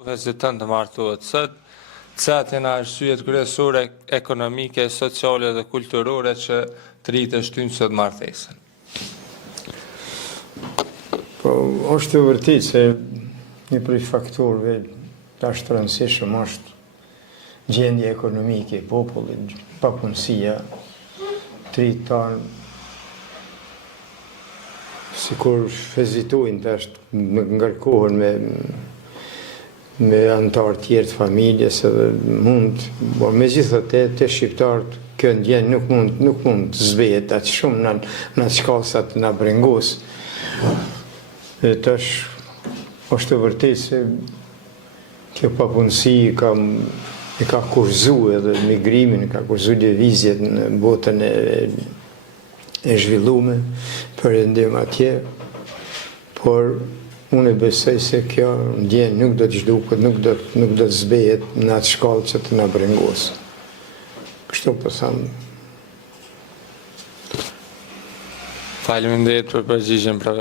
Heziton të martohet sot, cilat janë arsyet kryesore ekonomike, sociale dhe kulturore që të rritë shtyn sot martesën? Po, është të vërtit se një prej faktorëve të ashtë rëndësishëm është gjendje ekonomike e popullit, papunësia, të rritë tanë, si kur hezitojnë të ashtë ngarkohen me antarë tjerë të familjes edhe mund, me gjithë të shqiptarët, kjo ndjenë nuk mund të zbehet atë shumë në shkallësat në brengos. Dhe tash është të vërtet se kjo papunësi e ka kurzu edhe migrimin, ka kurzu lëvizjet në botën e zhvillume për rendim atje, por unë e besoj se kjo ndjenë nuk do të zhduket, nuk do të zbehet në atë shkallë që të na brengos. Kështu po thamë. Faleminderit për përgjigjen, profesor.